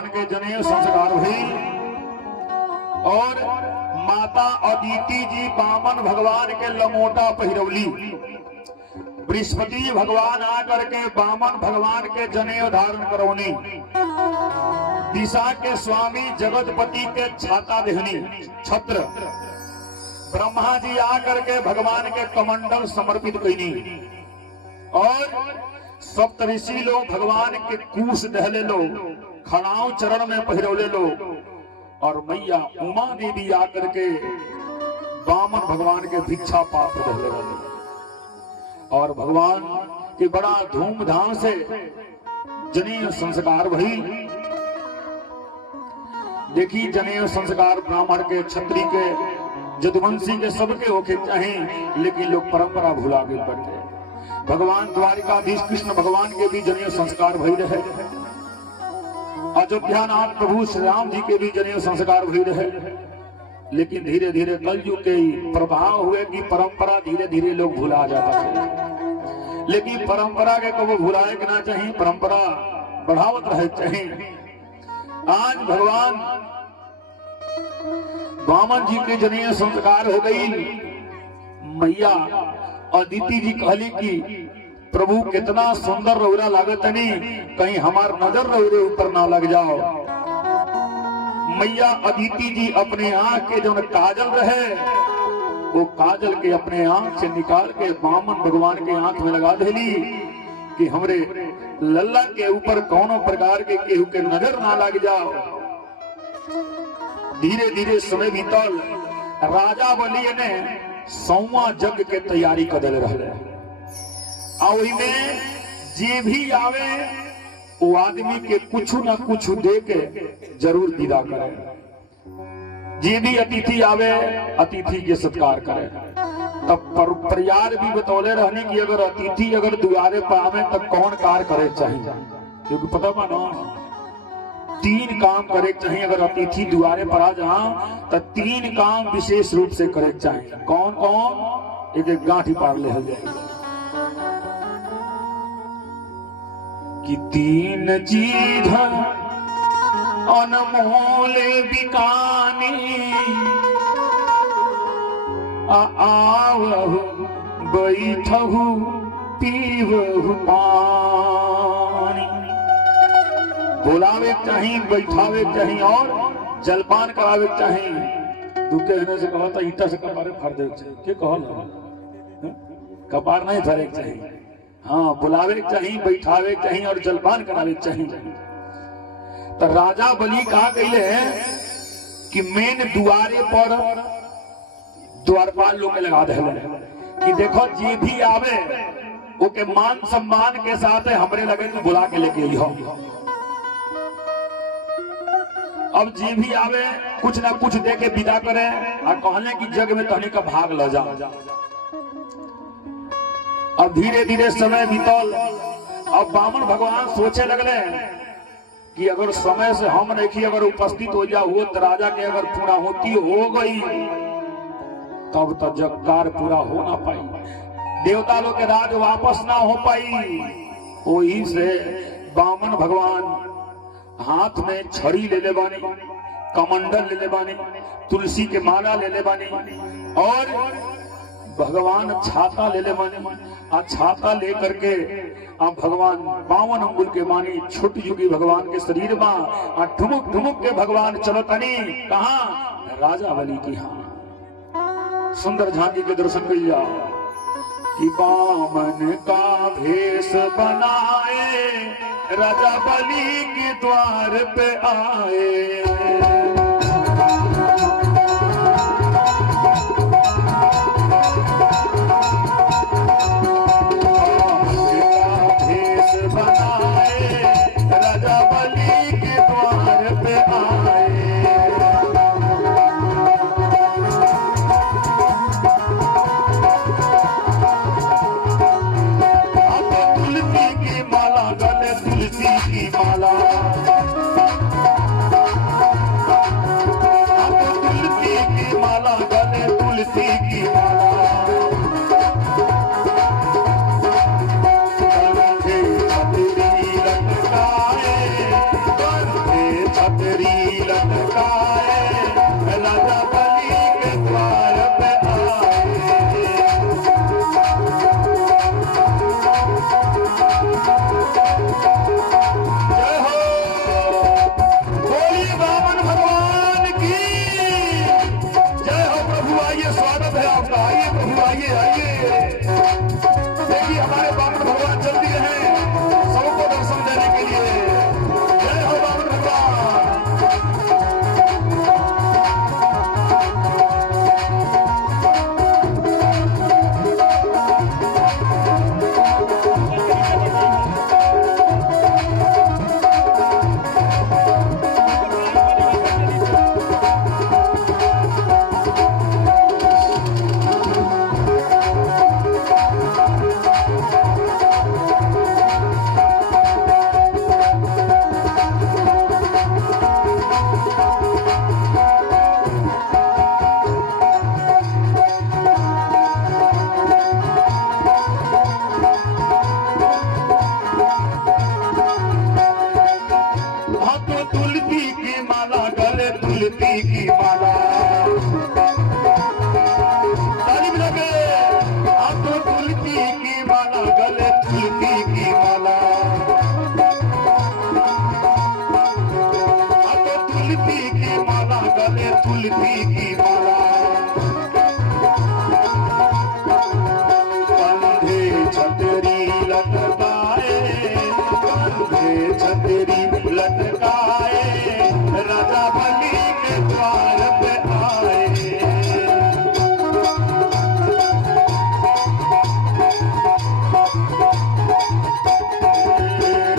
भगवान के जनेऊ संस्कार हुई और माता अदिति जी बामन भगवान के लमोटा पहिरवली। बृहस्पति भगवान आकर के बामन भगवान के जनेऊ धारण करौनी। दिशा के स्वामी जगतपति के छाता देहनी छत्र। ब्रह्मा जी आकर के भगवान के कमंडल समर्पित कईनी और सप्तऋषि लोग भगवान के कूश दहले लो, खड़ाऊ चरण में पहिरौले लो और मैया उमा देवी आकर के बामन भगवान के भिक्षा पात्र दहले रहे और भगवान के बड़ा धूमधाम से जनेऊ संस्कार भई। देखी जनेऊ संस्कार ब्राह्मण के, क्षत्रिय के, यदुवंशी के सबके होके चाहे, लेकिन लोग परंपरा भुला गए बैठे। भगवान द्वारिकाधीश कृष्ण भगवान के भी जनेऊ संस्कार भई रहे। अयोध्या नाथ प्रभु श्री राम जी के भी जनेऊ संस्कार भई रहे। लेकिन धीरे धीरे कलयुग के प्रभाव हुए कि परंपरा धीरे धीरे लोग भुला जाता है। लेकिन परंपरा के कबो भुलाए के ना चाहिए, परंपरा बढ़ावत रहे चाहिए। आज भगवान बामन जी के जनेऊ संस्कार हो गई। मैया अदिति जी कहली कि प्रभु कितना सुंदर रौरा लागत नहीं, कहीं हमार नजर रौरे ऊपर ना लग जाओ। मैया अदिति जी अपने आंख के जो काजल रहे वो काजल के अपने आंख से निकाल के बामन भगवान के आंख में लगा देली कि हमरे लल्ला के ऊपर कौनो प्रकार के केहू के नजर ना लग जाओ। धीरे धीरे समय बीतल। राजा बलि ने 100वां यज्ञ के तैयारी कर दिल रहे। वही में जे भी आवे वो आदमी के कुछ ना कुछ दे के जरूर विदा करे। जे भी अतिथि आवे अतिथि के सत्कार करे। तब प्रयार भी बतौले रहने की अगर अतिथि अगर दुआरे पर आवे तब कौन कार्य करे चाहिए, क्योंकि पता मानो 3 काम करे चाहिए। अगर अतिथि दुआरे पर आ जा तो 3 काम विशेष रूप से करे चाहिए। कौन कौन? एक गांठी पार ले जाए कि 3 चीज अनमोल बिकानी, आवहु बैठहु पीवहु पानी। बुलावे चाहिए, बैठावे चाहिए और जलपान करावे चाहिए। तू कहने से कहा था ईटा से कपारे फाड़ दे के कहल कपार नहीं फरे चाहिए। हाँ, बुलावे चाहिए, बैठावे चाहिए और जलपान करावे चाहिए। तो राजा बलि कहा कहले कि मेन दुआरे पर द्वारपाल लोग के लगा दे कि देखो जे भी आवे वो के मान सम्मान के साथ हमरे लगे तू बुला के लेके आई हो। अब जे भी आवे कुछ ना कुछ दे के विदा करे और कहले कि जग में तहनी का भाग ल जा। अब धीरे धीरे समय बीतल। अब बामन भगवान सोचे लगले कि अगर समय से हम नहीं अगर उपस्थित हो जा वो तो राजा के अगर पूरा होती हो गई तब तक जग कार्य पूरा हो ना पाई, देवता लोग के राज वापस ना हो पाई। वही से बामन भगवान हाथ में छड़ी ले ले बानी, कमंडल ले ले बानी, तुलसी के माला ले ले बानी और भगवान छाता ले ले बानी। छाता ले करके भगवान 52 अंगुल के मानी छोट युगी भगवान के शरीर में ठुमुक ठुमुक के भगवान चलो तनी कहा राजा बलि की। हाँ, सुंदर झांकी के दर्शन कर लिया कि बामन का भेष बनाए राजा बलि के द्वार पे आए। आपका। आइए प्रभु, आइए आइए। देखिए हमारे बामन भगवान जल्दी रहे सबको दर्शन देने के लिए। जय हो बामन भगवान। तुलसी की माला ताली बजा के हाथों तुलसी की माला गले तुलसी की माला हाथों तुलसी की माला गले तुलसी की माला कंधे छतरी लटकाए कंधे छतरी लटकाए राजा बलि के द्वार पे आए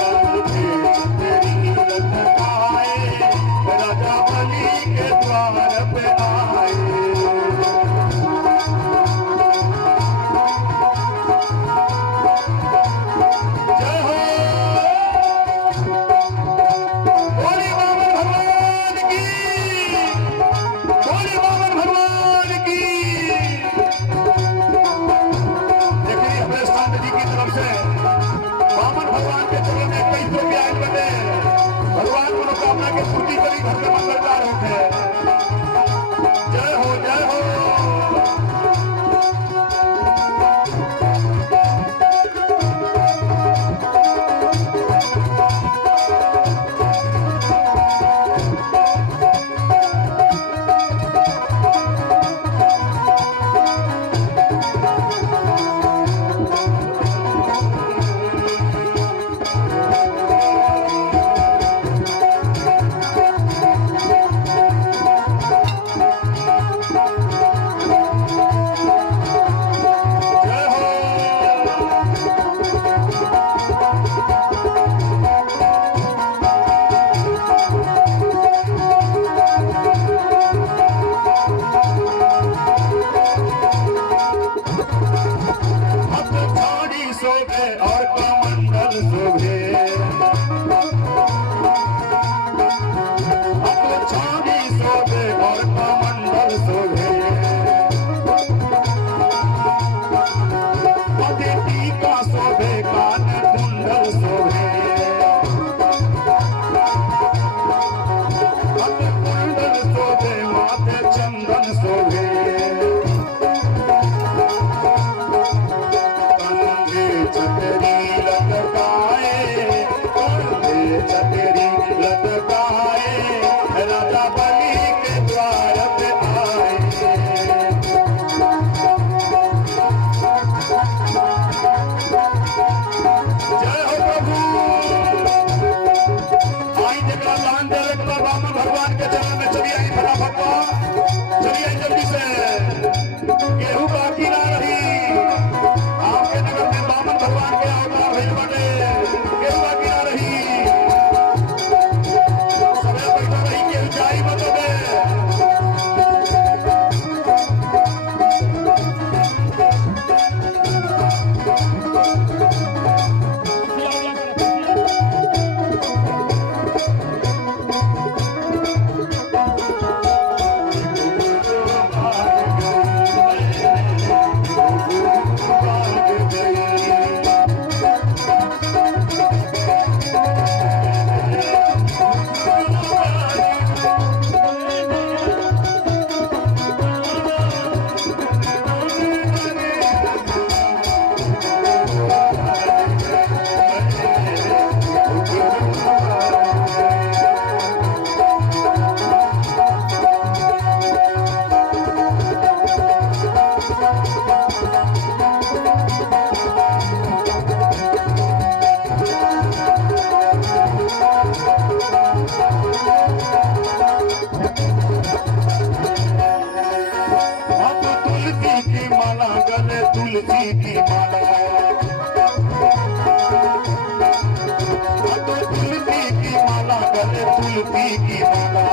कंधे छतरी लटकाए राजा बलि के द्वार पे आए जय हो बोली बामन भगवान की बोली बामन भगवान की। देखिए अपने संत जी की तरफ से बामन भगवान के चरण में 21 रुपये आए बने भगवान मनोकामना के पूर्ति करी घर में मंगलकार होते। जय हो जय हो। शोभे और कमंडल शोभे अब छानी शोभे और कमंडल शोभे पति टीका शोभे कान कुंडल शोभे अब कुंडल शोभे माथे चंदन शोभे छतरी लटकाए माला गले तुलसी की माला, तो तुलसी की माला गले तुलसी की माला,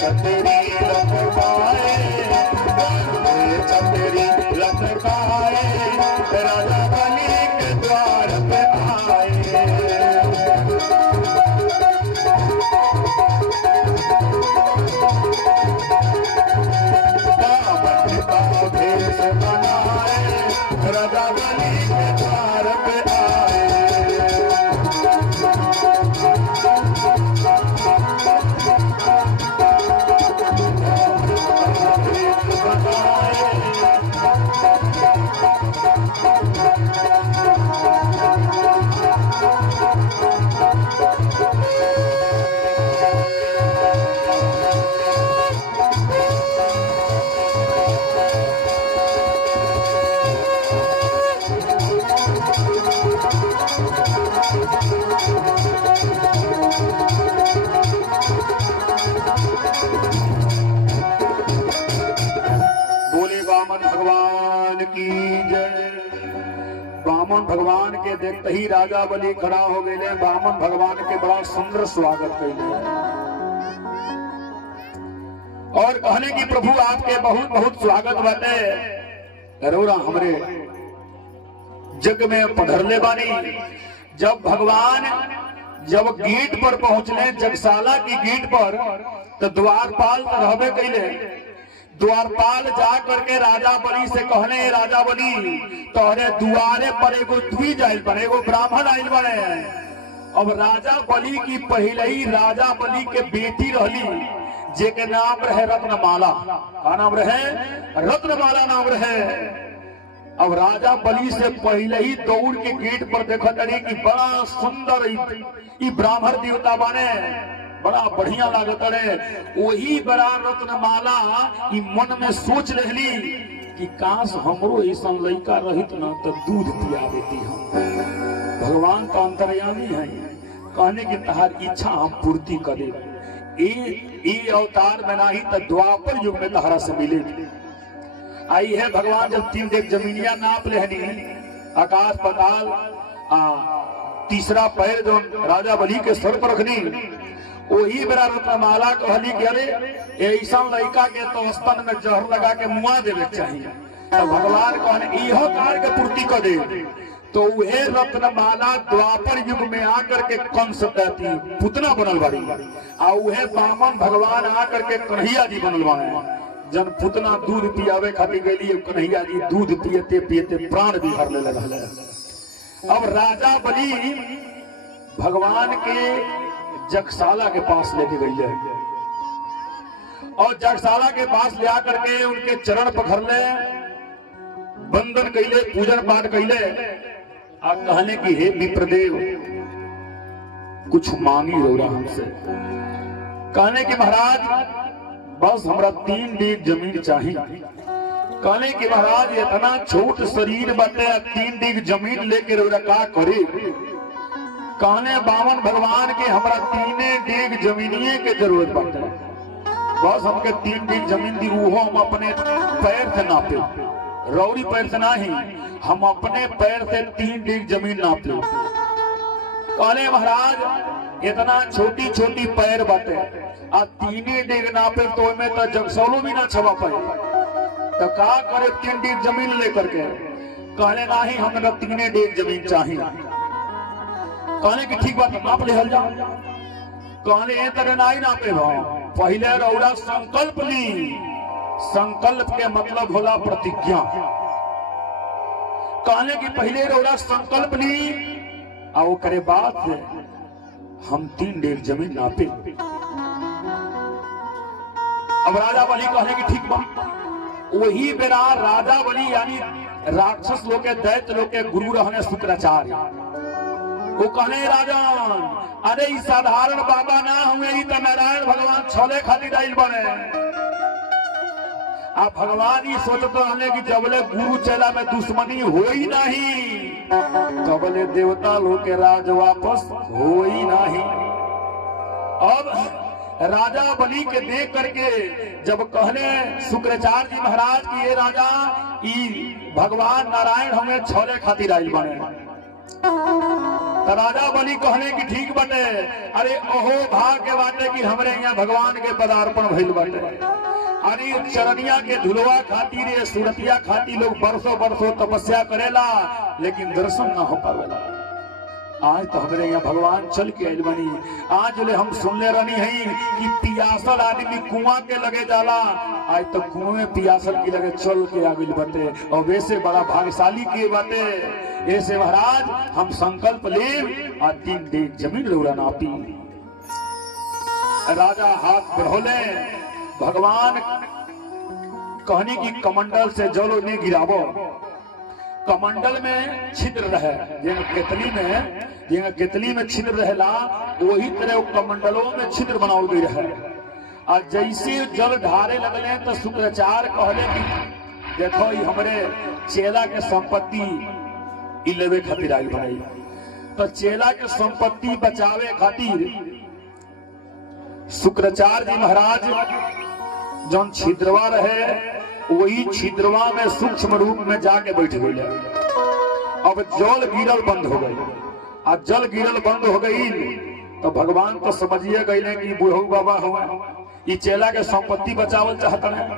छतरी लटकाए, छतरी लटकाए, राजा बलि के द्वार पे आए। बामन का भेष बनाए, राजा बलि के द्वार पे आए। भगवान की जय। बामन भगवान के देखते ही राजा बलि खड़ा हो गए। बामन भगवान के बड़ा सुंदर स्वागत कैले और कहने की प्रभु आपके बहुत बहुत स्वागत बाटे। अरोरा हमरे जग में पधरले बानी। जब भगवान जब गेट पर पहुंचले, जगशाला की गेट पर, तो द्वारपाल तो रहबे कैले। द्वारपाल जा करके राजा बलि से कहने, राजा बलि तोहरे दुआरे पर एगो द्विज आइल बने, एगो ब्राह्मण आइल बने। अब राजा बलि की पहले ही राजा बलि के बेटी रहली, जेके नाम रहे रत्नमाला। का नाम रहे? रत्नमाला नाम रहे। अब राजा बलि से पहले ही दौड़ के गेट पर देखा तरी कि बड़ा सुंदर ई ब्राह्मण देवता बने, बड़ा बढ़िया लागत रहे। वही बड़ा रत्नमाला ई मन में सोच रहली कि काश हमरो ऐसा लड़का रहित ना तो दूध पिया देती हम। भगवान तो अंतर्यामी है, कहने की तहार इच्छा हम पूर्ति करे। ये अवतार में नहीं तो द्वापर युग में तहरा से मिलेगी। आई है भगवान जब 3 डेग जमीनिया नाप लेहनी, आकाश पाताल तीसरा पैर जो राजा बलि के सर पर रखनी, वही बेरा रत्नमाला कहली कि अरे ऐसा लड़का के तो स्तन में जहर लगा के मुआ देवे चाहिए। तो भगवान कहने इहो कार्य के पूर्ति कर दे। तो वह रत्नमाला द्वापर युग में आकर के कंस कहती पुतना बनल बाड़ी, आ वह बामन भगवान आकर के कन्हैया जी बनल बाड़े। जन पुतना दूध पियावे खातिर गई, कन्हैया जी दूध पियते पियते प्राण भी हर ले रहे। अब राजा बलि भगवान के जगशाला के पास लेके गई है और जगशाला के पास ले आकर के उनके चरण पकड़ ले, बंदन कैले, पूजन पाठ कैले। आप कहने की हे विप्रदेव कुछ मांगी रोरा हमसे। कहने की महाराज बस हमरा 3 डेग जमीन चाहिए। कहने की महाराज इतना छोट शरीर बटे, 3 डेग जमीन लेके रोरा का करे। कहने बामन भगवान के हमरा 3 डेग जमीनिए के जरूरत बाटे। बस हमके 3 डेग जमीन दी, वो हम अपने पैर से नापे, रौरी पैर से नहीं, हम अपने पैर से 3 डेग जमीन नाप ले। कहने महाराज इतना छोटी छोटी पैर बाटे, आ 3 डेग नापे तो में तो जगसौलो भी ना छवा पाए। तो का करे 3 डेग जमीन लेकर के? कहने नहीं हमरा 3 डेग जमीन चाहिए। कहने की ठीक बात नाप ले हल जाओ। कहने ए तरह नहीं नापे भाव, पहले रौरा संकल्प ली। संकल्प के मतलब होला प्रतिज्ञा। कहने की पहले रौरा संकल्प ली और करे बात है हम 3 डेग जमीन नापे। अब राजा बलि कहने की ठीक बात। वही बेरा राजा बलि यानी राक्षस लोग के, दैत्य लोग के गुरु रहने शुक्राचार्य, वो कहने राजन अरे साधारण बाबा ना हुए, तो नारायण भगवान छोले खातिर डाइल बने। आप भगवान ही सोचते रहने की जबले गुरु चेला में दुश्मनी हो ही नहीं, तबले देवता लोग के राज वापस हो ही नहीं। अब राजा बलि के देख करके जब कहले शुक्राचार्य जी महाराज की ये राजा ई भगवान नारायण हमें छोले खातिर आई बने, तो राजा बलि कहले कि ठीक बटे, अरे ओहो भाग के बाटे कि हमरे यहाँ भगवान के पदार्पण भइल बाटे। अरे चरनिया के धुलवा खातिर ये सूरतिया खातिर लोग बरसों बरसों तपस्या करेला लेकिन दर्शन ना हो पावेला। आज तो हमारे यहाँ भगवान चल के आइल बनी। आज ले हम सुनले रहनी है कि पियासल आदमी कुआं के लगे जाला, आज तो कुएं में पियासल की लगे चल के आगिल बटे, और वैसे बड़ा भाग्यशाली के बाटे। ऐसे महाराज हम संकल्प ले आ 3 डेग जमीन रौरा नापी। राजा हाथ बढ़ोले, भगवान कहने की कमंडल से जलो नहीं गिरावो। कमंडल में छिद्र रहे, केतली में छिद्र रहेला, वही तरह कमंडलों में छिद्र बनाओ गई रहे। और जैसे जल ढारे लगले तो शुक्राचार्य कहले कि देखो ये हमारे चेला के संपत्ति लेवे खातिर आई भाई। तो चेला के संपत्ति बचावे खातिर शुक्राचार्य जी महाराज जौन छिद्रवा रहे वही छिद्रवा में सूक्ष्म रूप में जाके बैठ गई। अब जल गिरल बंद हो गई, अब जल गिरल बंद हो गई तो भगवान तो समझिए गए कि बुढ़ऊ बाबा हुआ ये चेला के संपत्ति बचावल चाहता है।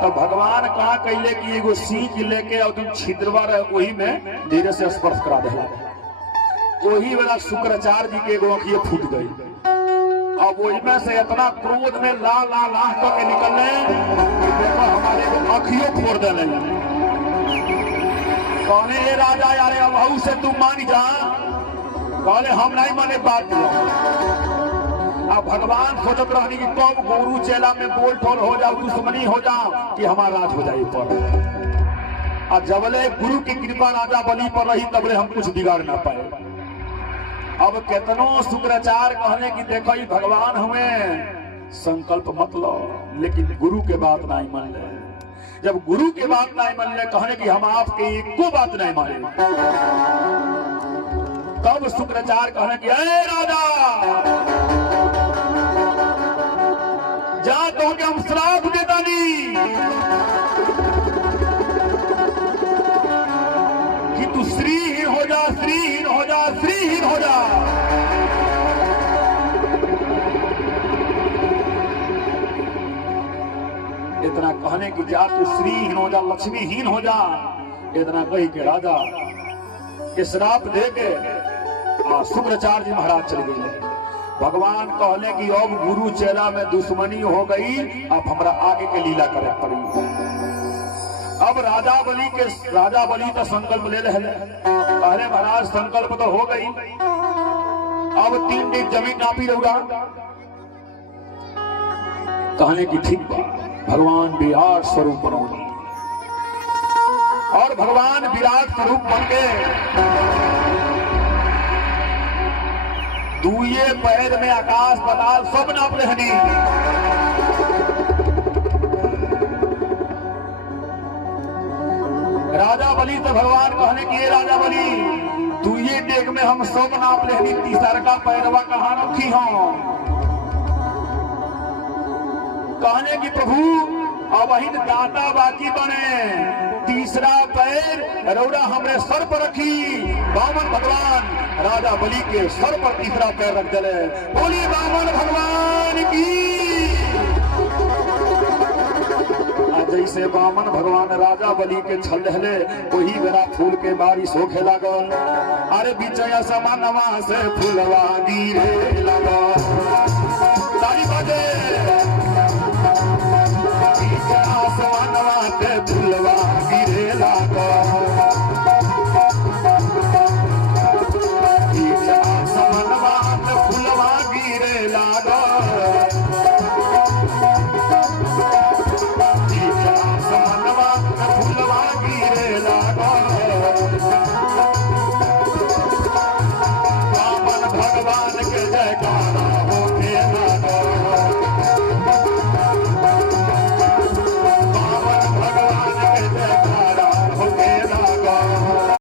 तो भगवान कहा कैले कि एगो सीख लेके और जो छिद्रवा रहे वही में धीरे से स्पर्श करा दे। वही वाला शुक्राचार्य जी के एगो आंखिए फूट गई। अब वही में से इतना क्रोध में ला करके निकलने, देखो हमारे आंखियों फोड़ देने। कहने ये राजा यारे अब से तुम मान जा, कहले हम नहीं माने बात दिया। अब भगवान सोचत रहनी कि कब गुरु चेला में बोल ठोल हो जाओ, दुश्मनी हो जाओ कि हमारा राज हो जाए पर। और जबले गुरु की कृपा राजा बलि पर रही तबले हम कुछ बिगाड़ ना पाए। अब केतनो शुक्राचार्य कहने की देखो ये भगवान हमें संकल्प मत लो, लेकिन गुरु के बात नहीं मान ले। जब गुरु के बात नहीं मान ले, कहने की हम आपके एको बात नहीं माने। तब शुक्राचार्य कहने की अरे राजा जा तो कि हम श्राप देता नहीं कि तू श्रीहीन हो जा, श्रीहीन हो जा, श्रीहीन हो जा। इतना कहने की जा तू श्रीहीन हो जा, लक्ष्मीहीन हो जा, इतना कही के राजा के श्राप दे के शुक्राचार्य जी महाराज चले गए। भगवान कहले कि अब गुरु चेला में दुश्मनी हो गई, अब हमरा आगे के लीला करे पड़ी। अब राजा बलि तो संकल्प ले रहे, अरे महाराज संकल्प तो हो गई, अब 3 दिन जमीन नापी रहूंगा। कहने की ठीक बात, भगवान विराट स्वरूप बनोगी। और भगवान विराट स्वरूप बन के दुए पैर में आकाश पाताल सब नाप रहनी। राजा बलि तो भगवान कहने की राजा बलि दुए डेग में हम सब नाप रहनी, तीसर का पैरवा कहाँ रखी हो। कहने की प्रभु अब अहिन दाता बाकी बने, तीसरा पैर रौरा हमरे सर पर रखी। वामन भगवान राजा बलि के सर पर तीसरा पैर रख दे। बोली वामन भगवान की। जैसे वामन भगवान राजा बलि के छल रहले, वही बेरा फूल के बारिश होखे लागल। अरे बिचया समानवा से फूलवा गिरे लागल।